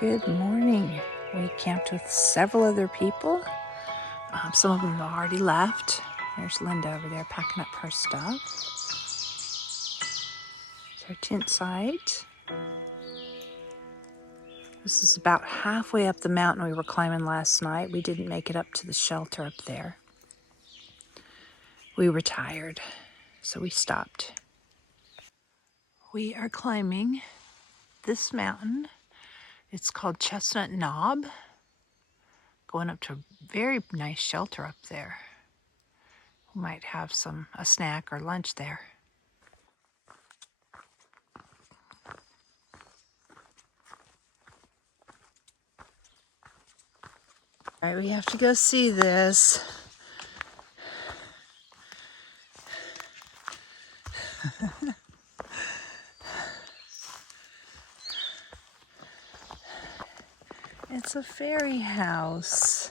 Good morning. We camped with several other people. Some of them have already left. There's Linda over there packing up her stuff. It's our tent site. This is about halfway up the mountain we were climbing last night. We didn't make it up to the shelter up there. We were tired, so we stopped. We are climbing this mountain. It's called Chestnut Knob. Going up to a very nice shelter up there. We might have a snack or lunch there. All right, we have to go see this. It's a fairy house.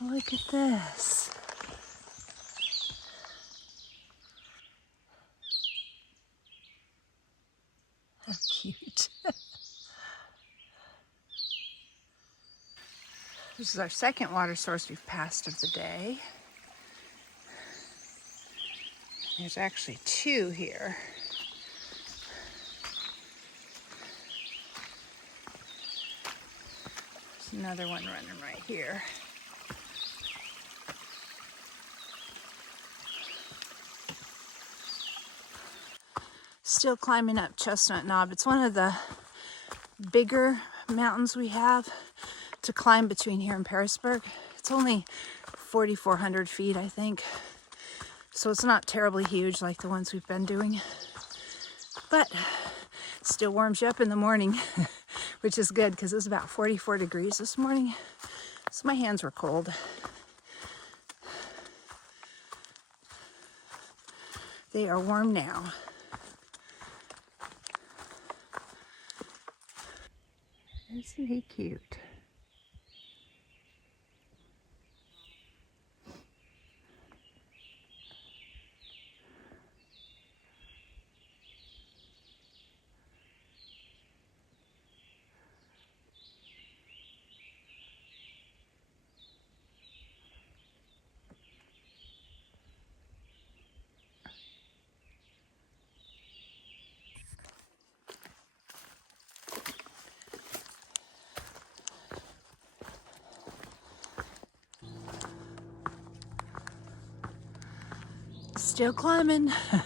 Look at this. How cute. This is our second water source we've passed of the day. There's actually two here. There's another one running right here. Still climbing up Chestnut Knob. It's one of the bigger mountains we have to climb between here and Pearisburg. It's only 4,400 feet, I think. So it's not terribly huge like the ones we've been doing. But it still warms you up in the morning, which is good because it was about 44 degrees this morning. So my hands were cold. They are warm now. Isn't he cute? Still climbing. I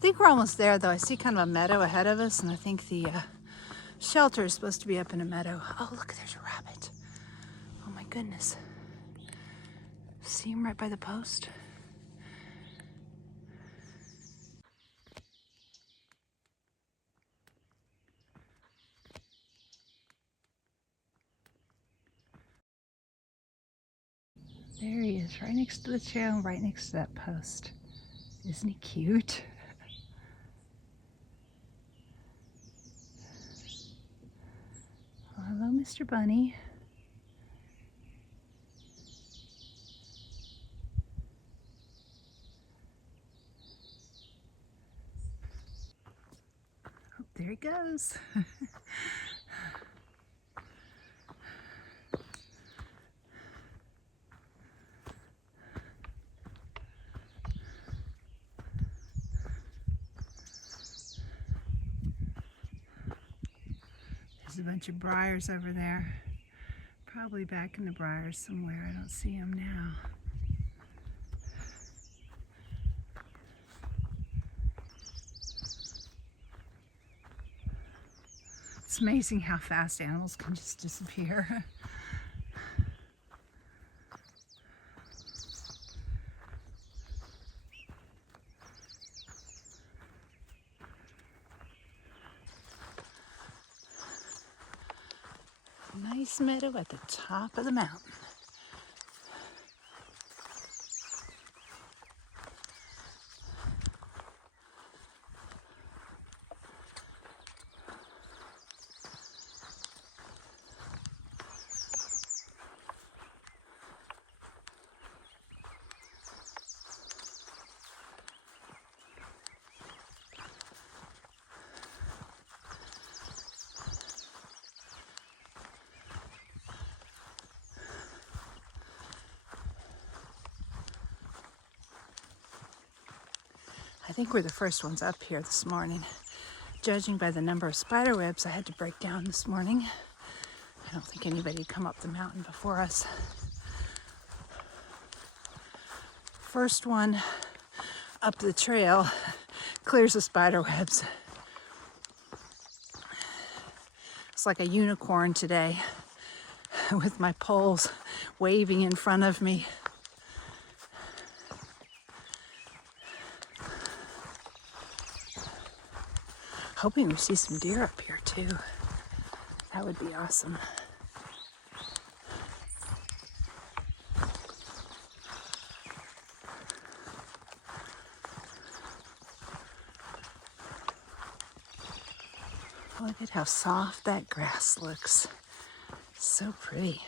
think we're almost there though. I see kind of a meadow ahead of us and I think the shelter is supposed to be up in a meadow. Oh look, there's a rabbit. Oh my goodness. See him right by the post? There he is, right next to the trail, right next to that post. Isn't he cute? Hello, Mr. Bunny. Oh, there he goes. There's a bunch of briars over there. Probably back in the briars somewhere. I don't see them now. It's amazing how fast animals can just disappear. Nice meadow at the top of the mountain. I think we're the first ones up here this morning. Judging by the number of spider webs I had to break down this morning, I don't think anybody had come up the mountain before us. First one up the trail clears the spider webs. It's like a unicorn today with my poles waving in front of me. Hoping we see some deer up here too. That would be awesome. Look at how soft that grass looks. So pretty.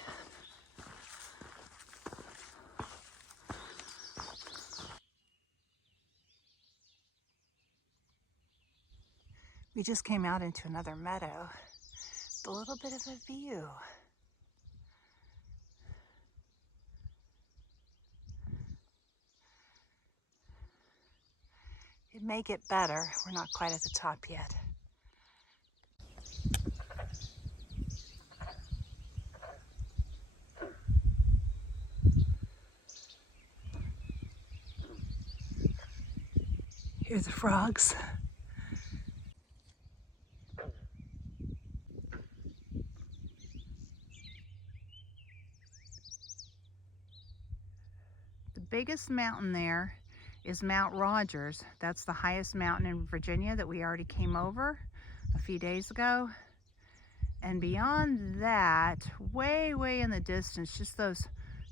We just came out into another meadow with a little bit of a view. It may get better. We're not quite at the top yet. Hear the frogs. The biggest mountain there is Mount Rogers. That's the highest mountain in Virginia that we already came over a few days ago. And beyond that, way, way in the distance, just those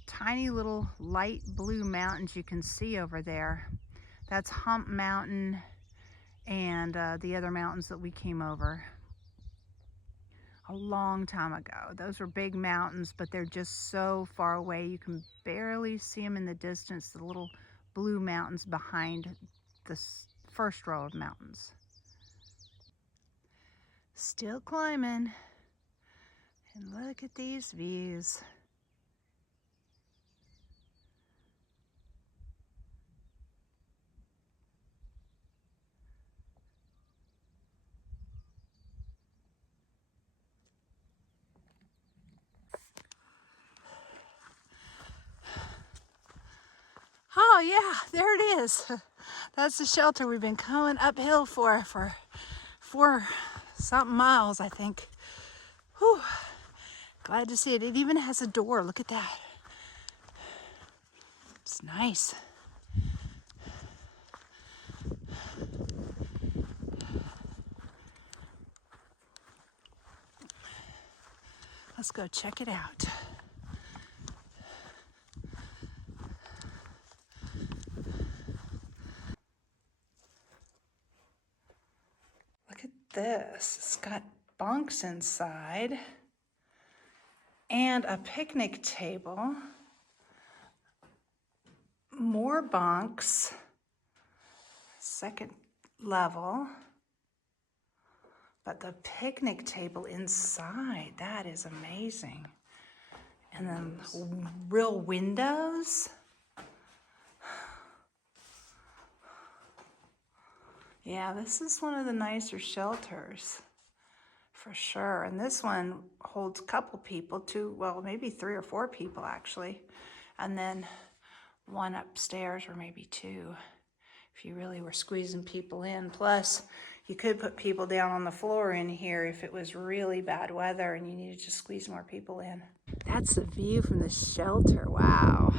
tiny little light blue mountains you can see over there. That's Hump Mountain and the other mountains that we came over a long time ago. Those were big mountains, but they're just so far away. You can barely see them in the distance, the little blue mountains behind the first row of mountains. Still climbing. And look at these views. Oh yeah, there it is. That's the shelter we've been coming uphill for 4 something miles, I think. Whew. Glad to see it. It even has a door. Look at that. It's nice. Let's go check it out. Look at this. It's got bunks inside and a picnic table. More bunks. Second level. But the picnic table inside, that is amazing. And then real windows. Yeah, this is one of the nicer shelters for sure. And this one holds a couple people, 2, well, maybe 3 or 4 people actually. And then one upstairs, or maybe 2, if you really were squeezing people in. Plus, you could put people down on the floor in here if it was really bad weather and you needed to squeeze more people in. That's the view from the shelter. Wow.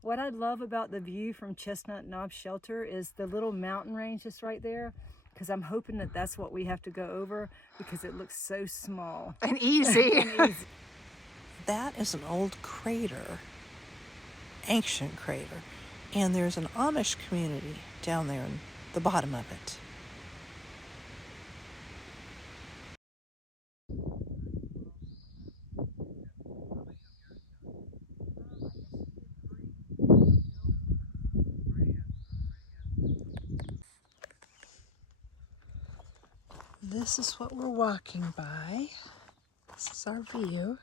What I love about the view from Chestnut Knob Shelter is the little mountain range that's right there, because I'm hoping that that's what we have to go over because it looks so small. And easy. And easy. That is an old crater, ancient crater, and there's an Amish community down there in the bottom of it. This is what we're walking by. This is our view.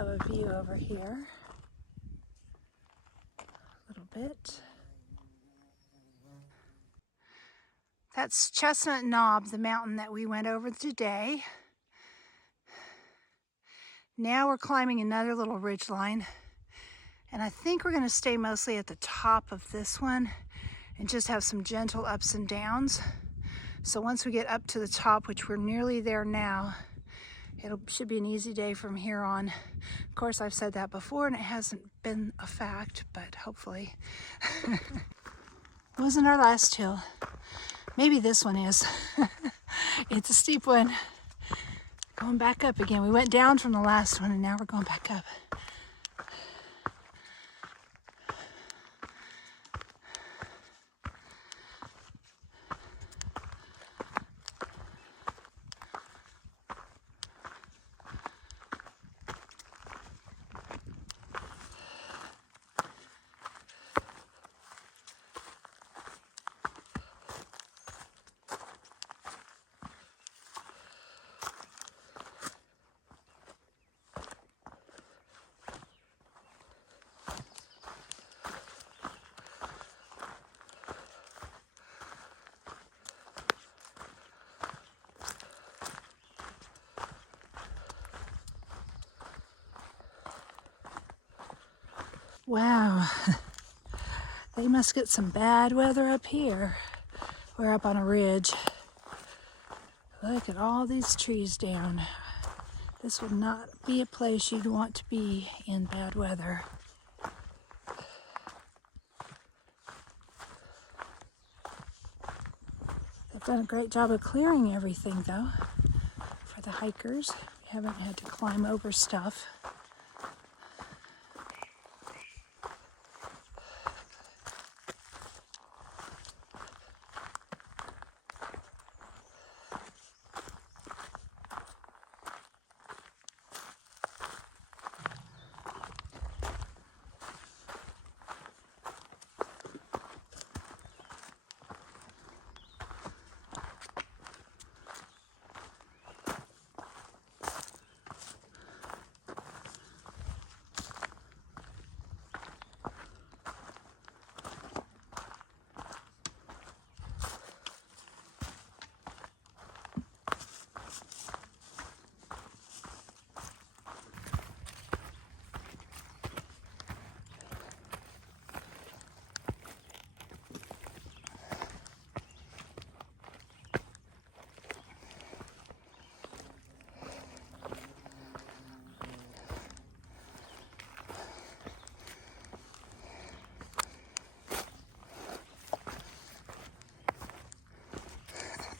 have a view over here. A little bit. That's Chestnut Knob, the mountain that we went over today. Now we're climbing another little ridge line, and I think we're going to stay mostly at the top of this one and just have some gentle ups and downs. So once we get up to the top, which we're nearly there now, it should be an easy day from here on. Of course, I've said that before and it hasn't been a fact, but hopefully. It wasn't our last hill. Maybe this one is. It's a steep one. Going back up again. We went down from the last one and now we're going back up. Wow, they must get some bad weather up here. We're up on a ridge. Look at all these trees down. This would not be a place you'd want to be in bad weather. They've done a great job of clearing everything though for the hikers. We haven't had to climb over stuff.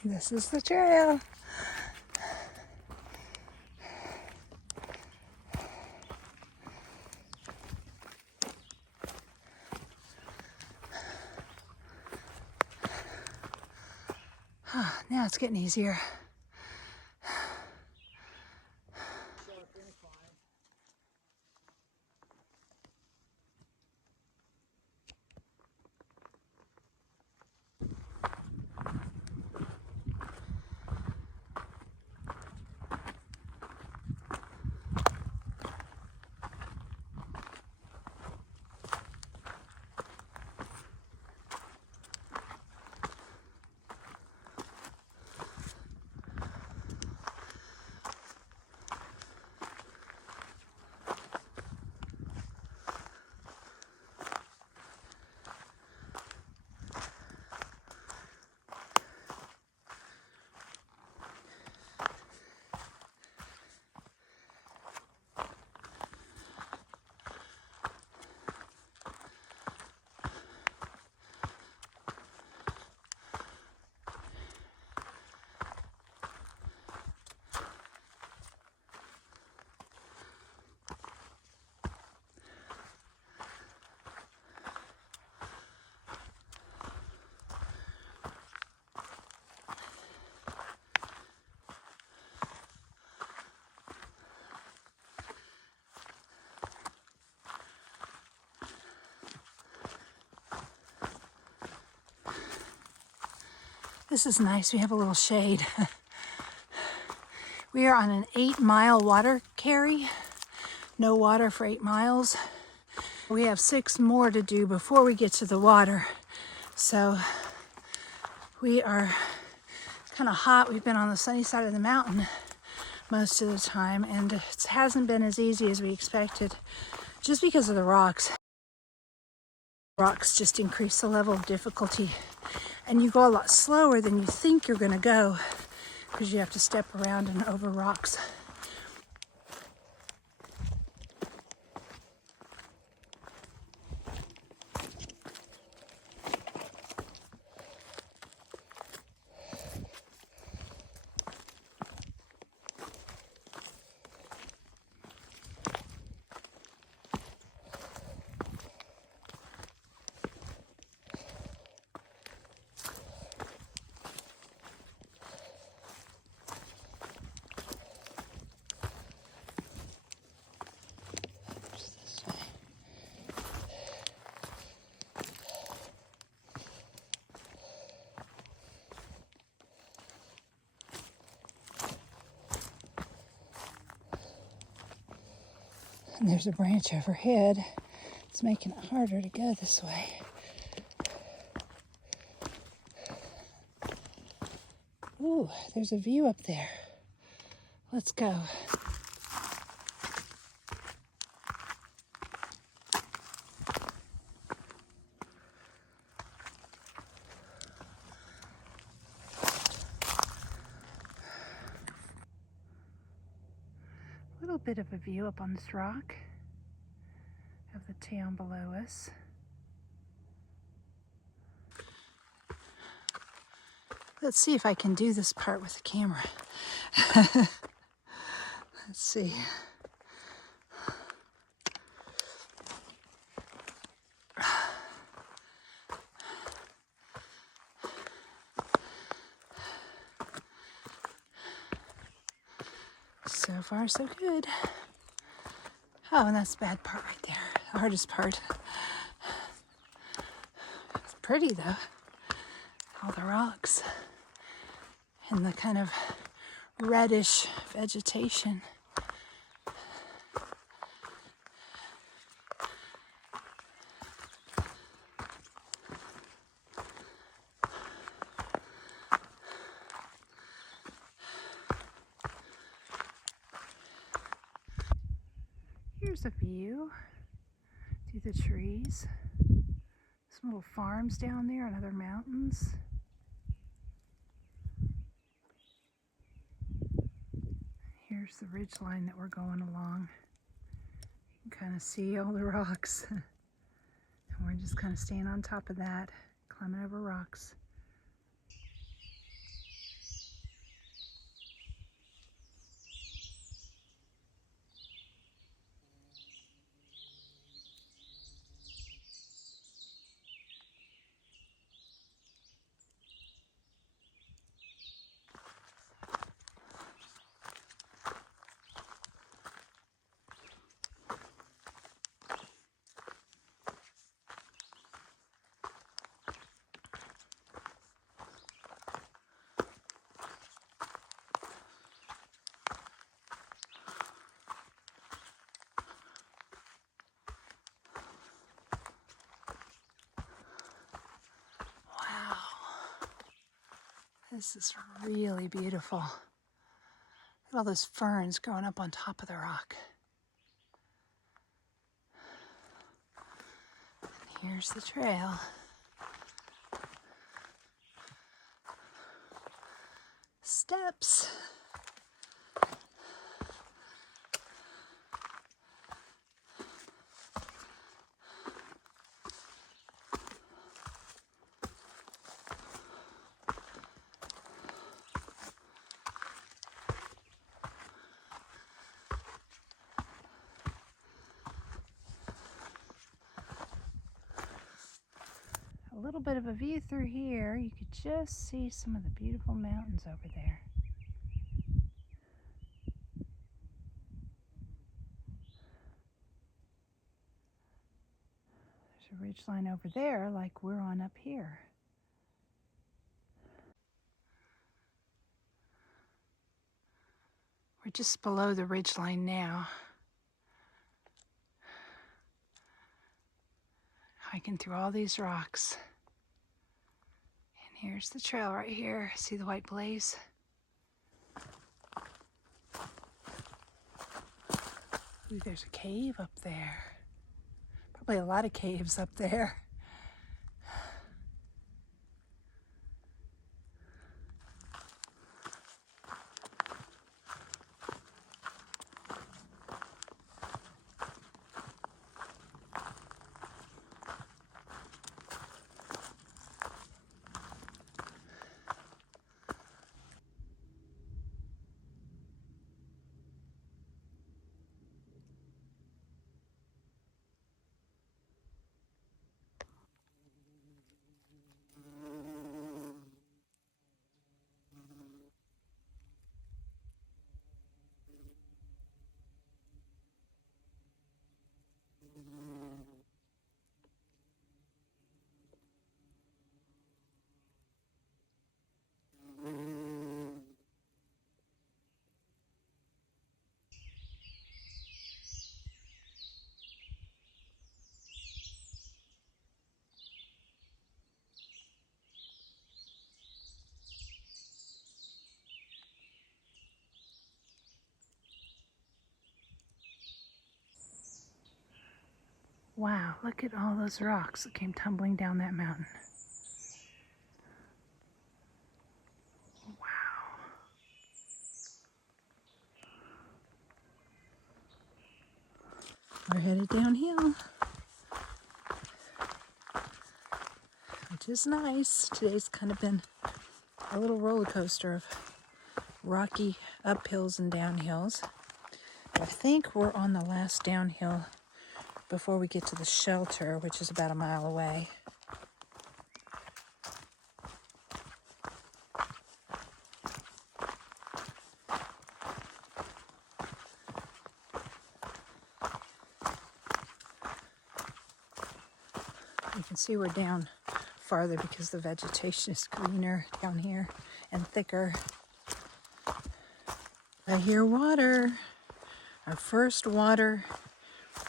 This is the trail. Now it's getting easier. This is nice. We have a little shade. We are on an 8-mile water carry. no water for 8 miles. We have 6 more to do before we get to the water. So we are kind of hot. We've been on the sunny side of the mountain most of the time, and it hasn't been as easy as we expected just because of the rocks. Rocks just increase the level of difficulty, and you go a lot slower than you think you're going to go because you have to step around and over rocks. And there's a branch overhead. It's making it harder to go this way. Ooh, there's a view up there. Let's go. A little bit of a view up on this rock of the town below us. Let's see if I can do this part with the camera. Let's see. So far, so good. Oh, and that's the bad part right there. The hardest part. It's pretty though. All the rocks and the kind of reddish vegetation. Here's a view through the trees. Some little farms down there and other mountains. Here's the ridge line that we're going along. You can kind of see all the rocks. And we're just kind of staying on top of that, climbing over rocks. This is really beautiful. Look at all those ferns growing up on top of the rock. And here's the trail. Steps. A little bit of a view through here. You could just see some of the beautiful mountains over there. There's a ridge line over there like we're on up here. We're just below the ridge line now. hiking through all these rocks. And here's the trail right here. See the white blaze? Ooh, there's a cave up there. Probably a lot of caves up there. Wow, look at all those rocks that came tumbling down that mountain. Wow. We're headed downhill, which is nice. Today's kind of been a little roller coaster of rocky uphills and downhills. I think we're on the last downhill before we get to the shelter, which is about a mile away. You can see we're down farther because the vegetation is greener down here and thicker. I hear water. Our first water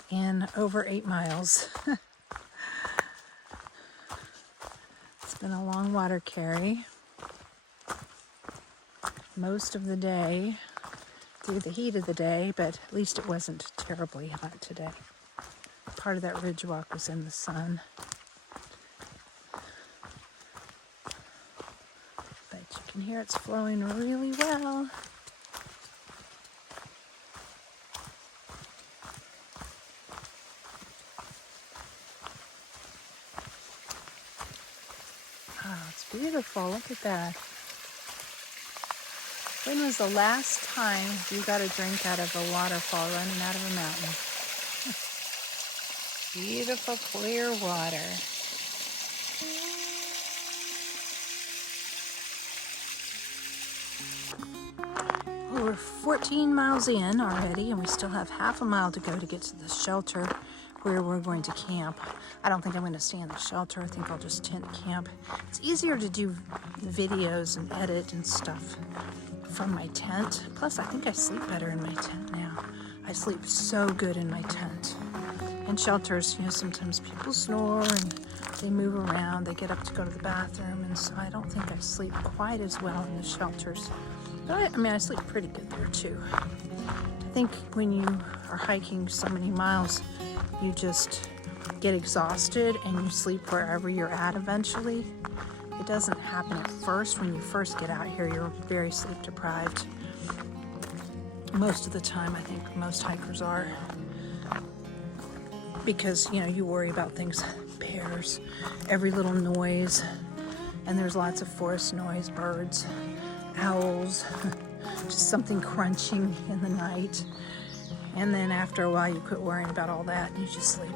in over 8 miles. It's been a long water carry. Most of the day, through the heat of the day, but at least it wasn't terribly hot today. Part of that ridge walk was in the sun. But you can hear it's flowing really well. Oh, it's beautiful. Look at that. When was the last time you got a drink out of a waterfall running out of a mountain? Beautiful, clear water. Well, we're 14 miles in already, and we still have half a mile to go to get to the shelter where we're going to camp. I don't think I'm going to stay in the shelter. I think I'll just tent camp. It's easier to do the videos and edit and stuff from my tent. Plus, I think I sleep better in my tent now. I sleep so good in my tent. In shelters, you know, sometimes people snore and they move around. They get up to go to the bathroom, and so I don't think I sleep quite as well in the shelters. But I sleep pretty good there too. I think when you are hiking so many miles, you just get exhausted and you sleep wherever you're at eventually. It doesn't happen at first. When you first get out here, you're very sleep deprived. Most of the time, I think most hikers are. Because, you know, you worry about things, bears, every little noise, and there's lots of forest noise, birds, owls, just something crunching in the night. And then after a while, you quit worrying about all that and you just sleep.